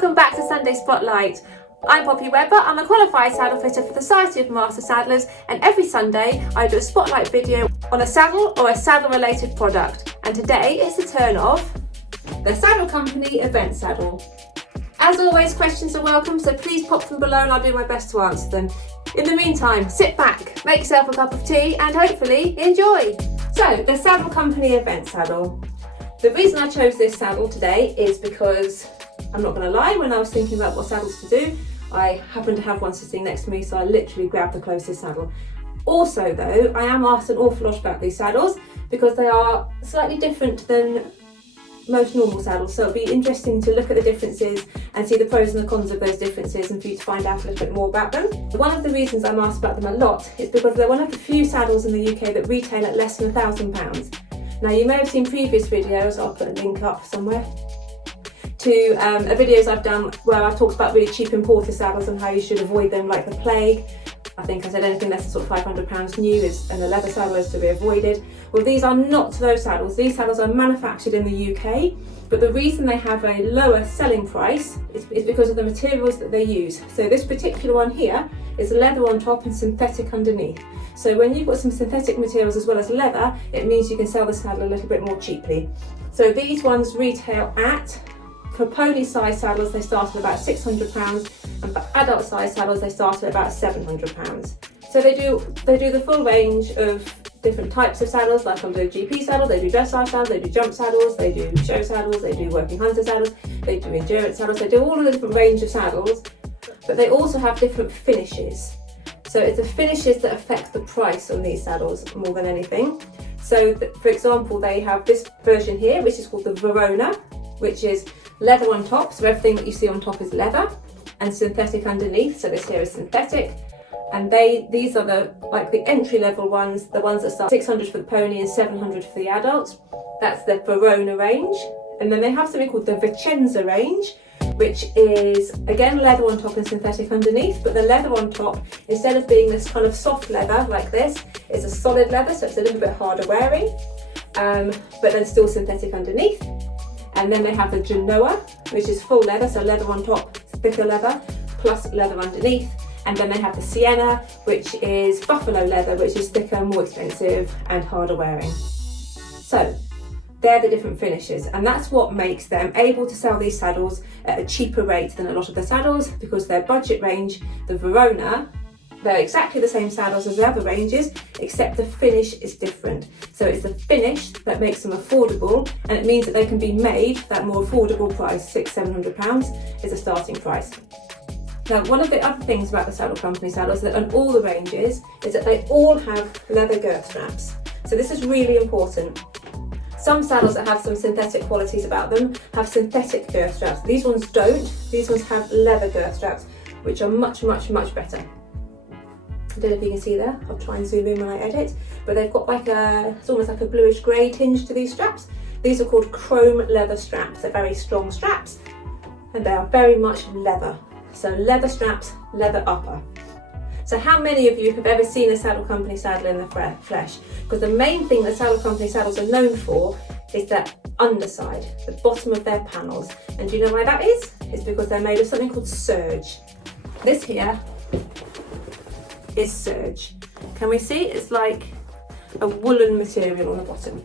Welcome back to Sunday Spotlight. I'm Poppy Webber, I'm a qualified saddle fitter for the Society of Master Saddlers, and every Sunday I do a spotlight video on a saddle or a saddle related product. And today it's the turn of the Saddle Company event saddle. As always, questions are welcome, so please pop them below and I'll do my best to answer them. In the meantime, sit back, make yourself a cup of tea and hopefully enjoy. So, the Saddle Company event saddle. The reason I chose this saddle today is because, I'm not going to lie, when I was thinking about what saddles to do, I happened to have one sitting next to me, so I literally grabbed the closest saddle. Also though, I am asked an awful lot about these saddles because they are slightly different than most normal saddles, so it'll be interesting to look at the differences and see the pros and the cons of those differences and for you to find out a little bit more about them. One of the reasons I'm asked about them a lot is because they're one of the few saddles in the UK that retail at less than £1,000. Now you may have seen previous videos, I'll put a link up somewhere, to videos I've done where I've talked about really cheap imported saddles and how you should avoid them like the plague. I think I said anything less than sort of £500 new and a leather saddle is to be avoided. Well, these are not those saddles. These saddles are manufactured in the UK, but the reason they have a lower selling price is because of the materials that they use. So this particular one here is leather on top and synthetic underneath. So when you've got some synthetic materials as well as leather, it means you can sell the saddle a little bit more cheaply. So these ones retail at, for pony size saddles they start at about £600, and for adult size saddles they start at about £700. So they do the full range of different types of saddles, like on the GP saddle, they do dressage saddles, they do jump saddles, they do show saddles, they do working hunter saddles, they do endurance saddles, they do all of the different range of saddles, but they also have different finishes. So it's the finishes that affect the price on these saddles more than anything. So for example, they have this version here, which is called the Verona, which is leather on top, so everything that you see on top is leather, and synthetic underneath, so this here is synthetic. And these are the entry level ones, the ones that start 600 for the pony and 700 for the adults. That's the Verona range. And then they have something called the Vicenza range, which is again leather on top and synthetic underneath, but the leather on top, instead of being this kind of soft leather like this, is a solid leather, so it's a little bit harder wearing, but then still synthetic underneath. And then they have the Genoa, which is full leather, so leather on top, thicker leather, plus leather underneath. And then they have the Sienna, which is buffalo leather, which is thicker, more expensive and harder wearing. So they're the different finishes, and that's what makes them able to sell these saddles at a cheaper rate than a lot of the saddles, because their budget range, the Verona, they're exactly the same saddles as the other ranges, except the finish is different. So it's the finish that makes them affordable, and it means that they can be made that more affordable price, £600-700 is a starting price. Now, one of the other things about the Saddle Company saddles that on all the ranges is that they all have leather girth straps. So this is really important. Some saddles that have some synthetic qualities about them have synthetic girth straps. These ones don't. These ones have leather girth straps, which are much, much, much better. I don't know if you can see there, I'll try and zoom in when I edit, but they've got it's almost like a bluish grey tinge to these straps. These are called chrome leather straps. They're very strong straps and they are very much leather. So leather straps, leather upper. So how many of you have ever seen a Saddle Company saddle in the flesh? Because the main thing that Saddle Company saddles are known for is their underside, the bottom of their panels. And do you know why that is? It's because they're made of something called SERGE. This here is SERGE. Can we see? It's like a woolen material on the bottom.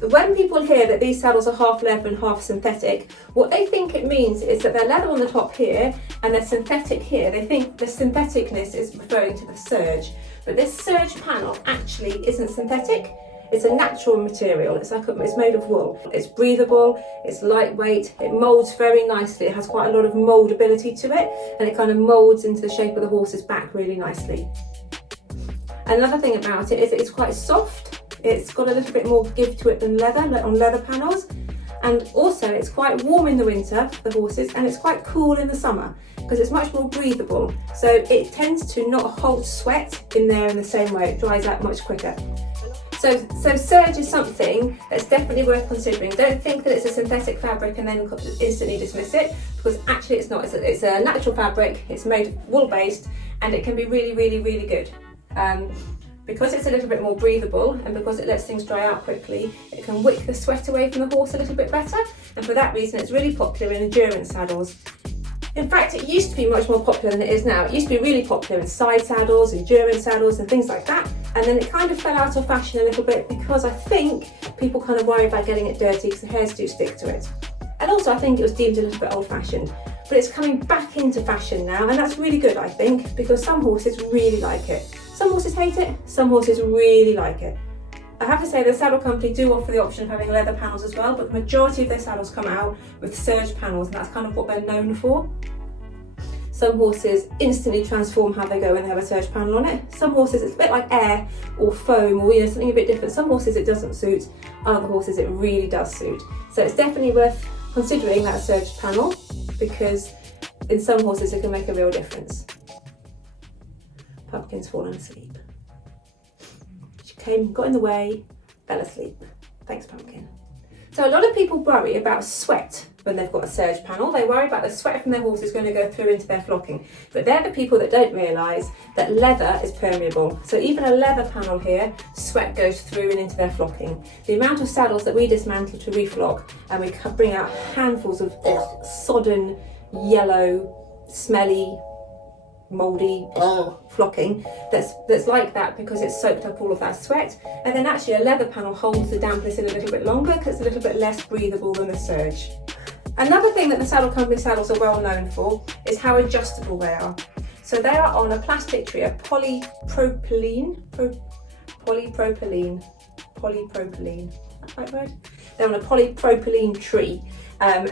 So when people hear that these saddles are half leather and half synthetic, what they think it means is that they're leather on the top here and they're synthetic here. They think the syntheticness is referring to the SERGE, but this SERGE panel actually isn't synthetic. It's a natural material. It's made of wool. It's breathable, it's lightweight, it moulds very nicely. It has quite a lot of moldability to it, and it kind of moulds into the shape of the horse's back really nicely. Another thing about it is it's quite soft. It's got a little bit more give to it than leather, on leather panels. And also it's quite warm in the winter for the horses, and it's quite cool in the summer because it's much more breathable. So it tends to not hold sweat in there in the same way. It dries out much quicker. So SERGE is something that's definitely worth considering. Don't think that it's a synthetic fabric and then instantly dismiss it, because actually it's not. It's a natural fabric, it's made wool based, and it can be really, really, really good. Because it's a little bit more breathable and because it lets things dry out quickly, it can wick the sweat away from the horse a little bit better, and for that reason it's really popular in endurance saddles. In fact, it used to be much more popular than it is now. It used to be really popular in side saddles, endurance saddles and things like that, and then it kind of fell out of fashion a little bit because I think people kind of worry about getting it dirty because the hairs do stick to it. And also I think it was deemed a little bit old-fashioned. But it's coming back into fashion now, and that's really good, I think, because some horses really like it. Some horses hate it, some horses really like it. I have to say the saddle company do offer the option of having leather panels as well, but the majority of their saddles come out with SERGE panels, and that's kind of what they're known for. Some horses instantly transform how they go when they have a SERGE panel on it. Some horses it's a bit like air or foam or something a bit different. Some horses it doesn't suit, other horses it really does suit. So it's definitely worth considering that SERGE panel, because in some horses it can make a real difference. Pumpkin's fallen asleep. She came, got in the way, fell asleep. Thanks, Pumpkin. So a lot of people worry about sweat when they've got a SERGE panel. They worry about the sweat from their horse is going to go through into their flocking. But they're the people that don't realise that leather is permeable. So even a leather panel here, sweat goes through and into their flocking. The amount of saddles that we dismantle to reflock, and we bring out handfuls of sodden, yellow, smelly, mouldy flocking that's like that because it's soaked up all of that sweat, and then actually a leather panel holds the dampness in a little bit longer because it's a little bit less breathable than the SERGE. Another thing that the saddle company saddles are well known for is how adjustable they are. So they are on a plastic tree, a polypropylene, that's right word? They're on a polypropylene tree. So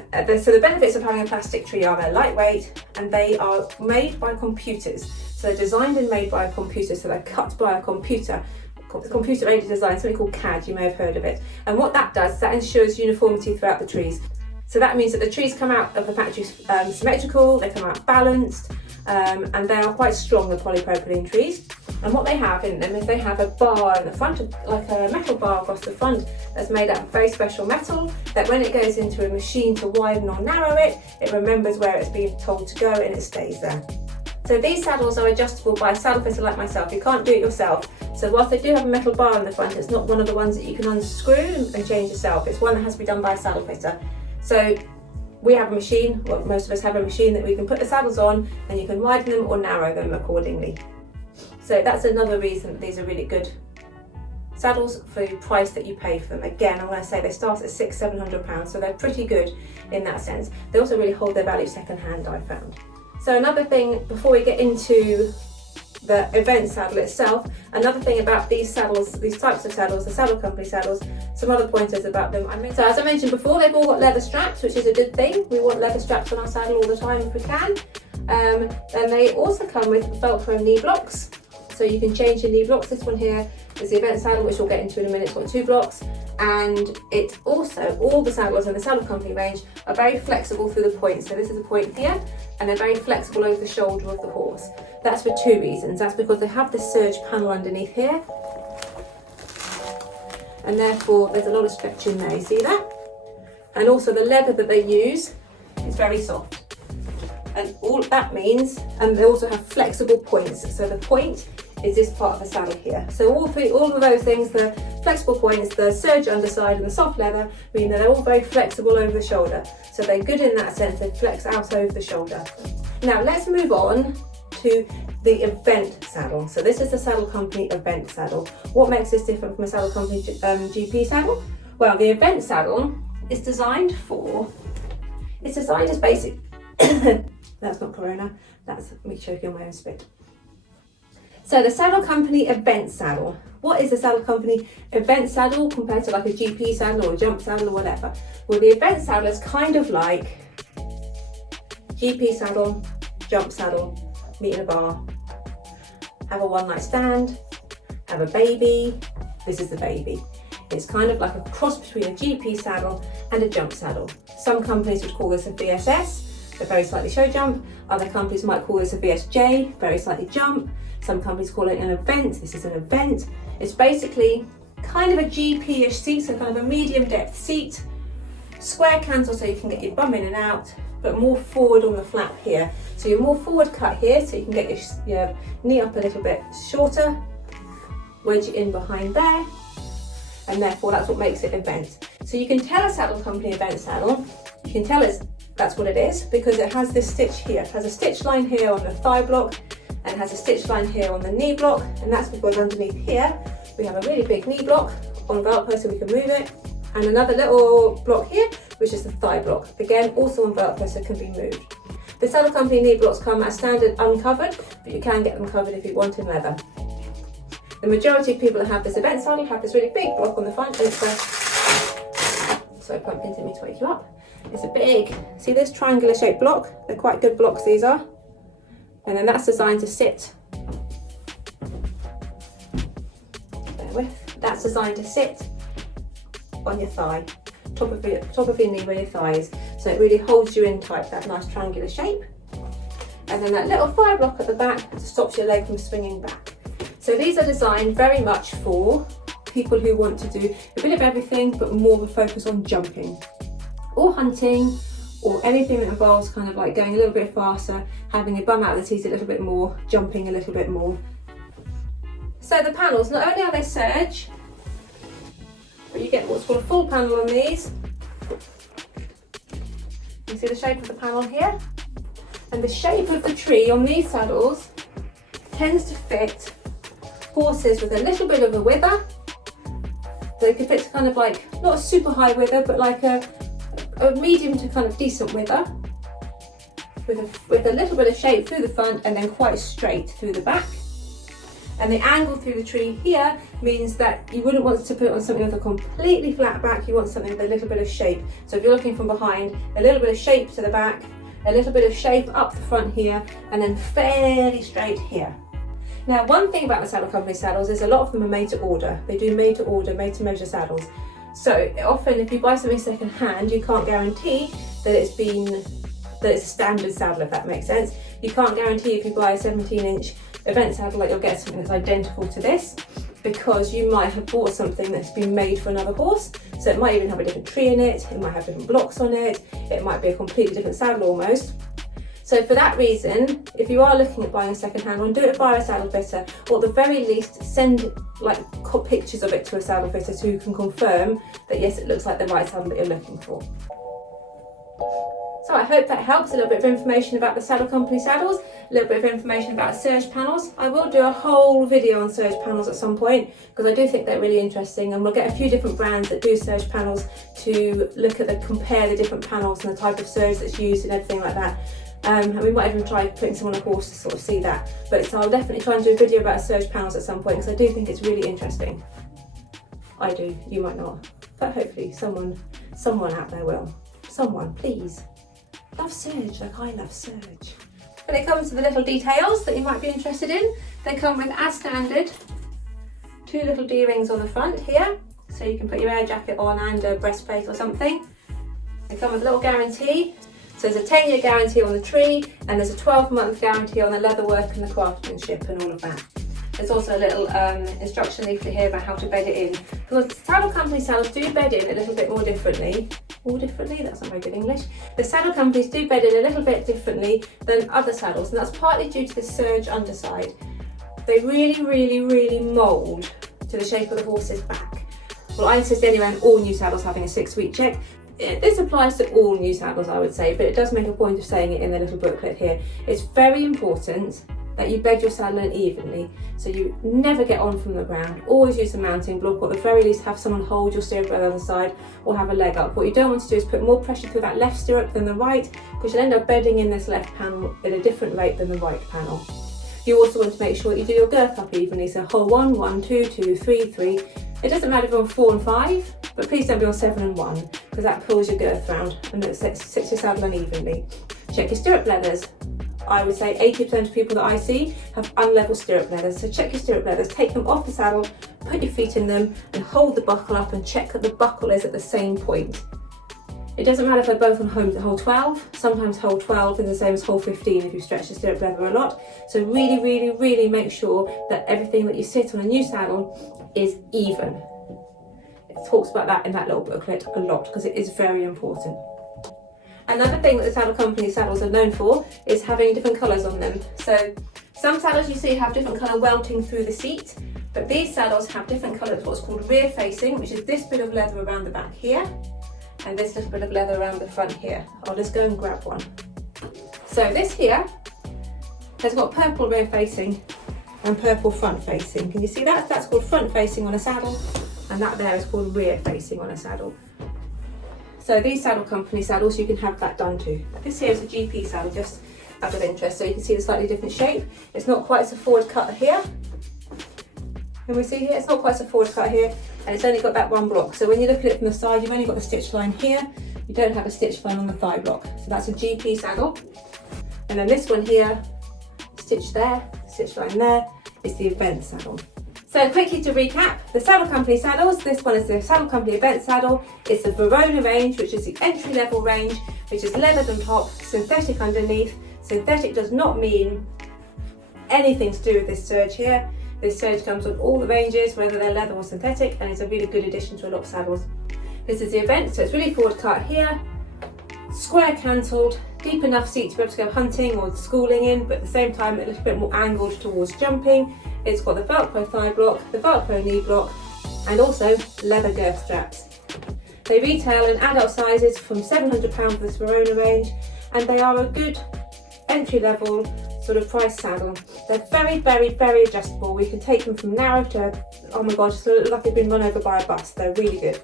the benefits of having a plastic tree are they're lightweight and they are made by computers. So they're designed and made by a computer, so they're cut by a computer. Computer-aided design, something called CAD, you may have heard of it. And what that does, that ensures uniformity throughout the trees. So that means that the trees come out of the factory symmetrical, they come out balanced, and they are quite strong, the polypropylene trees. And what they have in them is they have a bar in the front, like a metal bar across the front that's made out of very special metal, that when it goes into a machine to widen or narrow it, it remembers where it's being told to go and it stays there. So these saddles are adjustable by a saddle fitter like myself. You can't do it yourself. So whilst they do have a metal bar in the front, it's not one of the ones that you can unscrew and change yourself. It's one that has to be done by a saddle fitter. So we have a machine, well, most of us have a machine that we can put the saddles on and you can widen them or narrow them accordingly. So that's another reason that these are really good saddles for the price that you pay for them. Again, I'm going to say they start at £600-700, so they're pretty good in that sense. They also really hold their value second hand, I found. So another thing, before we get into the event saddle itself, another thing about these saddles, these types of saddles, the saddle company saddles, some other pointers about them. So as I mentioned before, they've all got leather straps, which is a good thing. We want leather straps on our saddle all the time if we can. And they also come with Velcro knee blocks, so you can change your knee blocks. This one here is the event saddle, which we'll get into in a minute. It's got 2 blocks, and it also, all the saddles in the saddle company range are very flexible through the point. So this is a point here, and they're very flexible over the shoulder of the horse. That's for 2 reasons. That's because they have the SERGE panel underneath here, and therefore there's a lot of stretch in there, you see that? And also the leather that they use is very soft. And all that means, and they also have flexible points. So the point is this part of the saddle here. So all of those things, the flexible points, the SERGE underside and the soft leather, mean that they're all very flexible over the shoulder. So they're good in that sense, they flex out over the shoulder. Now let's move on to the event saddle. So this is the saddle company event saddle. What makes this different from a saddle company GP saddle? Well, the event saddle is designed as basic. That's not Verona, that's me choking on my own spit. So the saddle company event saddle. What is the saddle company event saddle compared to like a GP saddle or a jump saddle or whatever? Well, the event saddle is kind of like GP saddle, jump saddle, meet in a bar, have a one-night stand, have a baby. This is the baby. It's kind of like a cross between a GP saddle and a jump saddle. Some companies would call this a VSS, a very slightly show jump. Other companies might call this a VSJ, very slightly jump. Some companies call it an event. This is an event. It's basically kind of a GP-ish seat, so kind of a medium depth seat. Square cantle so you can get your bum in and out, but more forward on the flap here. So you're more forward cut here, so you can get your knee up a little bit shorter. wedge it in behind there, and therefore that's what makes it event. So you can tell a saddle company event saddle, you can tell that's what it is because it has this stitch here. It has a stitch line here on the thigh block and has a stitch line here on the knee block, and that's because underneath here we have a really big knee block on Velcro so we can move it, and another little block here which is the thigh block, again also on Velcro so it can be moved. The saddle company knee blocks come as standard uncovered, but you can get them covered if you want in leather. The majority of people that have this event saddle have this really big block on the front, and it's sorry pumpkins, didn't mean to wake you up. It's a big, see this triangular shaped block? They're quite good blocks, these are. And then that's designed to sit, that's designed to sit on your thigh, top of your knee where your thigh is. So it really holds you in tight, that nice triangular shape. And then that little thigh block at the back stops your leg from swinging back. So these are designed very much for people who want to do a bit of everything, but more of a focus on jumping or hunting, or anything that involves kind of like going a little bit faster, having your bum out of the seat a little bit more, jumping a little bit more. So the panels, not only are they SERGE, but you get what's called a full panel on these. You see the shape of the panel here? And the shape of the tree on these saddles tends to fit horses with a little bit of a wither. They could fit kind of like, not a super high wither, but like a medium to kind of decent wither, with a little bit of shape through the front and then quite straight through the back. And the angle through the tree here means that you wouldn't want to put it on something with a completely flat back, you want something with a little bit of shape. So if you're looking from behind, a little bit of shape to the back, a little bit of shape up the front here, and then fairly straight here. Now, one thing about the saddle company saddles is a lot of them are made to order. They do made to order, made to measure saddles. So often if you buy something second hand, you can't guarantee that it's a standard saddle, if that makes sense. You can't guarantee if you buy a 17-inch event saddle that you'll get something that's identical to this, because you might have bought something that's been made for another horse. So it might even have a different tree in it, it might have different blocks on it, it might be a completely different saddle almost. So for that reason, if you are looking at buying a second hand one, do it via a saddle fitter, or at the very least send like pictures of it to a saddle fitter so you can confirm that yes, it looks like the right saddle that you're looking for. So I hope that helps, a little bit of information about the saddle company saddles, a little bit of information about SERGE panels. I will do a whole video on SERGE panels at some point because I do think they're really interesting, and we'll get a few different brands that do SERGE panels to look at compare the different panels and the type of SERGE that's used and everything like that. And we might even try putting some on a course to sort of see that. But so I'll definitely try and do a video about SERGE panels at some point because I do think it's really interesting. I do, you might not, but hopefully someone out there will. Someone, please. Love SERGE like I love SERGE. When it comes to the little details that you might be interested in, they come with, as standard, 2 little D-rings on the front here, so you can put your air jacket on and a breastplate or something. They come with a little guarantee. So there's a 10-year guarantee on the tree, and there's a 12-month guarantee on the leatherwork and the craftsmanship and all of that. There's also a little instruction leaflet here about how to bed it in. Because saddle company saddles do bed in a little bit more differently. That's not very good English. The saddle companies do bed in a little bit differently than other saddles, and that's partly due to the SERGE underside. They really mould to the shape of the horse's back. Well, I insist anyway on all new saddles having a 6-week check. This applies to all new saddles, I would say, but it does make a point of saying it in the little booklet here. It's very important that you bed your saddle in evenly, so you never get on from the ground. Always use a mounting block, or at the very least have someone hold your stirrup on the other side, or have a leg up. What you don't want to do is put more pressure through that left stirrup than the right, because you'll end up bedding in this left panel at a different rate than the right panel. You also want to make sure that you do your girth up evenly, so hole 1, 1, 2, 2, 3, 3. It doesn't matter if you're on 4 and 5, but please don't be on 7 and 1, because that pulls your girth round and it sits your saddle unevenly. Check your stirrup leathers. I would say 80% of people that I see have unlevel stirrup leathers, so check your stirrup leathers, take them off the saddle, put your feet in them and hold the buckle up and check that the buckle is at the same point. It doesn't matter if they're both on hole 12, sometimes hole 12 is the same as hole 15 if you stretch the stirrup leather a lot. So really make sure that everything that you sit on a new saddle is even. It talks about that in that little booklet a lot because it is very important. Another thing that the saddle company saddles are known for is having different colours on them. So some saddles you see have different colour welting through the seat. But these saddles have different colours, what's called rear facing, which is this bit of leather around the back here, and this little bit of leather around the front here. I'll just go and grab one. So this here has got purple rear facing and purple front facing. Can you see that? That's called front facing on a saddle, and that there is called rear facing on a saddle. So these saddle company saddles, you can have that done too. This here is a GP saddle, just out of interest, so you can see the slightly different shape. It's not quite so forward cut here. Can we see here? It's not quite so forward cut here, and it's only got that one block. So when you look at it from the side, you've only got the stitch line here. You don't have a stitch line on the thigh block. So that's a GP saddle. And then this one here, stitch there, stitch line there, is the event saddle. So quickly to recap, the saddle company saddles, this one is the saddle company event saddle. It's the Verona range, which is the entry level range, which is leathered on top, synthetic underneath. Synthetic does not mean anything to do with this serge here. This serge comes on all the ranges, whether they're leather or synthetic, and it's a really good addition to a lot of saddles. This is the event, so it's really forward cut here, square cantled, deep enough seat to be able to go hunting or schooling in, but at the same time a little bit more angled towards jumping. It's got the Velcro thigh block, the Velcro knee block, and also leather girth straps. They retail in adult sizes from £700 for this Verona range, and they are a good entry level sort of price saddle. They're very, very, very adjustable. We can take them from narrow to, oh my gosh, so it looks like they've been run over by a bus. They're really good.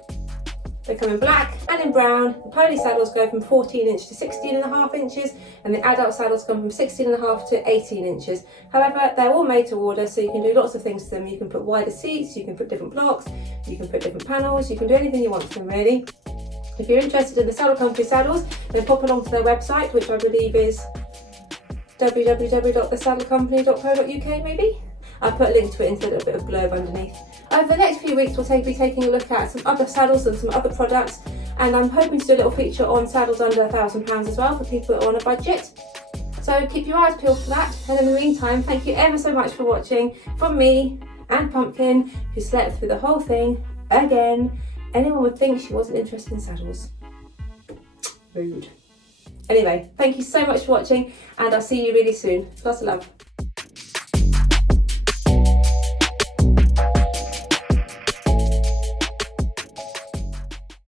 They come in black and in brown. The pony saddles go from 14 inch to 16.5 inches, and the adult saddles come from 16.5 to 18 inches. However, they're all made to order, so you can do lots of things to them. You can put wider seats, you can put different blocks, you can put different panels, you can do anything you want to them really. If you're interested in the saddle company saddles, then pop along to their website, which I believe is www.thesaddlecompany.co.uk maybe? I'll put a link to it into a little bit of blurb underneath. Over the next few weeks we'll be taking a look at some other saddles and some other products, and I'm hoping to do a little feature on saddles under £1,000 as well for people that are on a budget. So keep your eyes peeled for that, and in the meantime thank you ever so much for watching from me and Pumpkin, who slept through the whole thing again. Anyone would think she wasn't interested in saddles. Rude. Anyway, thank you so much for watching, and I'll see you really soon. Lots of love.